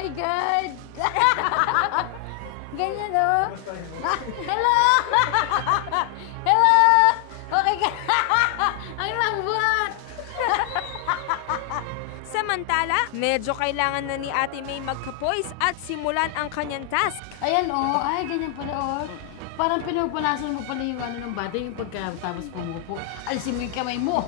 my God! Ganyan, oh. Hello! Hello! Okay ka? Ang lambot! Samantala, medyo kailangan na ni Ate May magkapoise at simulan ang kanyang task. Ayan, oh. Ay, ganyan pala, oh. Parang pinupunasan mo pala yung ano ng bata, yung pagkatapos pumupo. Alisin mo yung kamay mo.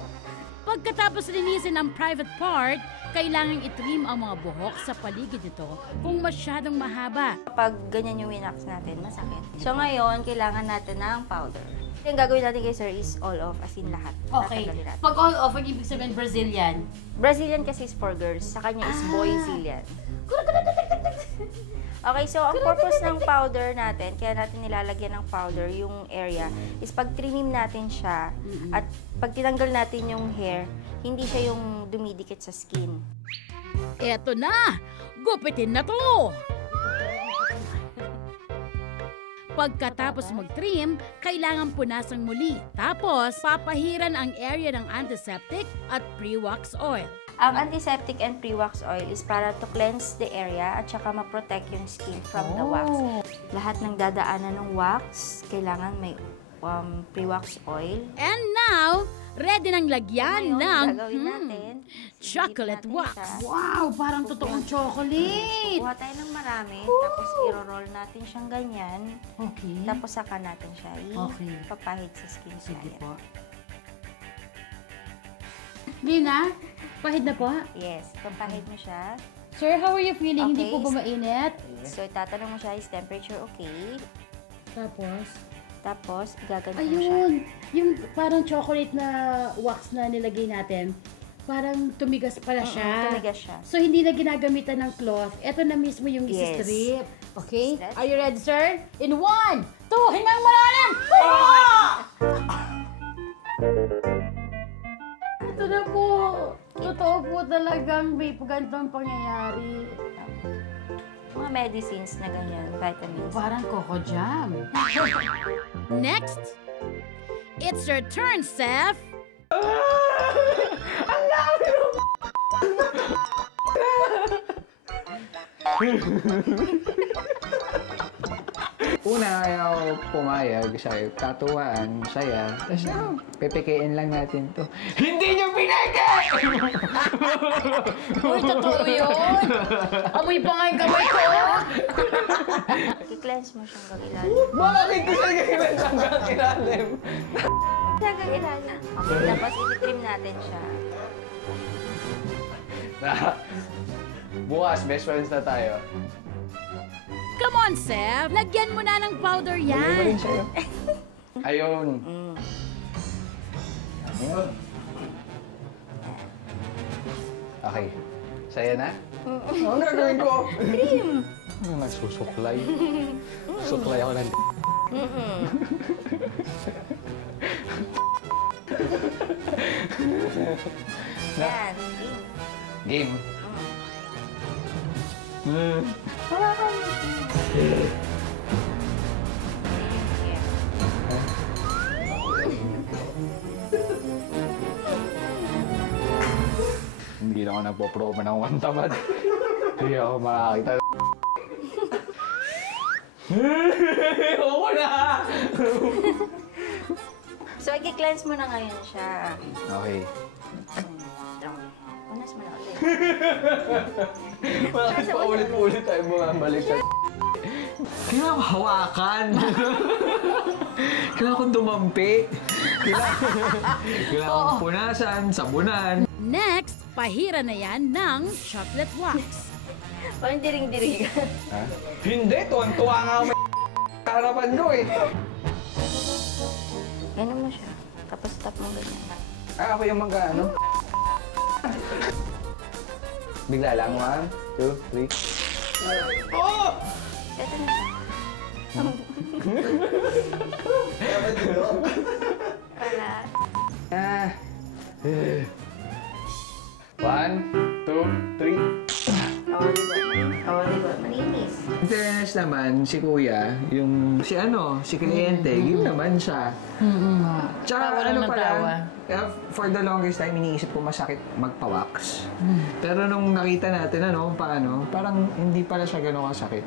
Pagkatapos linisin ang private part, kailangan i-trim ang mga buhok sa paligid nito kung masyadong mahaba. Kapag ganyan yung winax natin, masakit. So ngayon, kailangan natin ng powder. Yung gagawin natin kay sir is all off, as in lahat. Okay. Pag all off, ang ibig sabihin Brazilian. Brazilian kasi is for girls, sa kanya is boyzilian. Okay, so ang purpose ng powder natin, kaya natin nilalagyan ng powder yung area, is pag trinim natin siya, at pag tinanggal natin yung hair, hindi siya yung dumidikit sa skin. Eto na! Gupitin na to! Pagkatapos mag-trim, kailangan punasang muli. Tapos, papahiran ang area ng antiseptic at pre-wax oil. Ang antiseptic and pre-wax oil is para to cleanse the area at saka ma-protect yung skin from the wax. Lahat ng dadaanan ng wax, kailangan may pre-wax oil. And now, ready nang lagyan ng gagawin natin, chocolate natin wax. siya. Wow, parang totoong chocolate. Kuha tayo ng marami, tapos i-roll natin siyang ganyan. Okay. Tapos saka natin siya ipapahid sa skin. Sige po. Lina, pahid na po? Yes, papahid mo siya. Sir, how are you feeling? Hindi Okay. po ba mainit? So, tatanong mo siya, is temperature okay? Tapos? Tapos, gaganto mo siya. Ayun, yung parang chocolate na wax na nilagay natin, parang tumigas pala siya. Tumigas siya. So, hindi na ginagamitan ng cloth. Ito na mismo yung Yes. isi-strip. Okay? Stretch. Are you ready, sir? In 1, 2, hingang malalim! Ito na po. Totoo po talagang may ganitong pangyayari. Mga medicines na ganyan, vitamins. Parang Coco Jam. Next, it's your turn, Seth. Una, ayaw pumayag, sabi, tatuan, saya. Tapos, pepekein lang natin to. Hindi niyo pineke! Uy, totoo yun. Amoy pa nga yung kamay ko. I-cleanse mo siyang gagilalim. Bakit ko siya ganyan hanggang ilalim? Siyang gagilalim. Okay, tapos i-trim natin siya. Bukas, best friends na tayo. Come on, Seth. Lagyan mo na ng powder Bigay mo yan. rin sa'yo. Ayun. Okay. Saya na? Ano gagawin ko? Cream! Nagsusuklay. Suklay ako ng Yan. game. Hawakan mo. Hindi na ako nagpo-promo ng one tamad. Hindi ako makakita. Oo na! So, i-cleanse mo na ngayon siya. Okay. Unas mo na ulit. Bakit pa ulit-ulit tayo bumabalik sa kailangan ko hawakan. Kailangan kong dumampi. Kailangan kong punasan, sabunan. Next, pahira na yan ng chocolate wax. Parang diring-dirigan. Ha? Hindi, tuwan-tuwa nga may harapan ko eh. Ganun mo siya. Tapos tap mo ganyan. Ako yung mag-ano. Bigla lang, 1, 2, 3. Oh! Ito na siya. Wala. Ah. 1, 2, 3. Oo, diba? Oo, diba? Malinis. In fairness naman, si Kuya, si kliyente, give naman siya. Tsaka Tawa lang ano ng pala, tawa. for the longest time, iniisip ko masakit magpa-wax. Pero nung nakita natin, paano, parang hindi pala siya gano'ng kasakit.